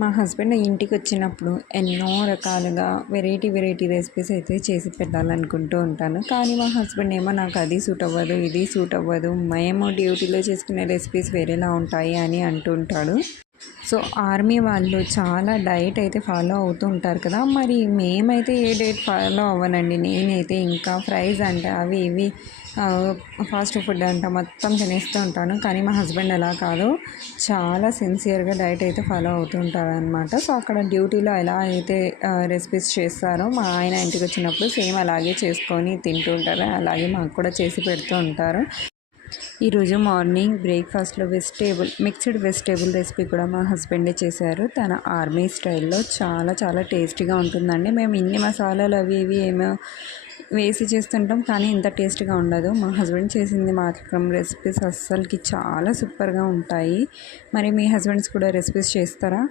మా హస్బెండ్ ఇంటికి వచ్చినప్పుడు ఎన్నో రకాలుగా వెరైటీ రెసిపీస్ అయితే చేసి పెట్టాలనుకుంటూ ఉంటాను. కానీ మా హస్బెండ్ ఏమో నాకు అది సూట్ అవ్వదు, ఇది సూట్ అవ్వదు, మేము డ్యూటీలో చేసుకునే రెసిపీస్ వేరేలా ఉంటాయి అని అంటూ ఉంటాడు. సో ఆర్మీ వాళ్ళు చాలా డైట్ అయితే ఫాలో అవుతూ ఉంటారు కదా, మరి మేమైతే ఏ డైట్ ఫాలో అవ్వనండి. నేనైతే ఇంకా ఫ్రైస్ అంటే అవి ఇవి ఫాస్ట్ ఫుడ్ అంట మొత్తం తినేస్తూ ఉంటాను. కానీ మా హస్బెండ్ అలా కాదు, చాలా సిన్సియర్గా డైట్ అయితే ఫాలో అవుతూ ఉంటారు అనమాట. సో అక్కడ డ్యూటీలో ఎలా అయితే రెసిపీస్ చేస్తారో మా ఆయన ఇంటికి వచ్చినప్పుడు సేమ్ అలాగే చేసుకొని తింటూ ఉంటారు, అలాగే మాకు కూడా చేసి పెడుతూ ఉంటారు. ఈరోజు మార్నింగ్ బ్రేక్ఫాస్ట్లో మిక్స్డ్ వెజిటేబుల్ రెసిపీ కూడా మా హస్బెండే చేశారు. తన ఆర్మీ స్టైల్లో చాలా చాలా టేస్టీగా ఉంటుందండి. మేము ఇన్ని మసాలాలు అవి ఇవి ఏమో వేసి చేస్తుంటాం, కానీ ఇంత టేస్ట్గా ఉండదు. మా హస్బెండ్ చేసింది మాత్రం రెసిపీస్ అస్సలకి చాలా సూపర్గా ఉంటాయి. మరి మీ హస్బెండ్స్ కూడా రెసిపీస్ చేస్తారా?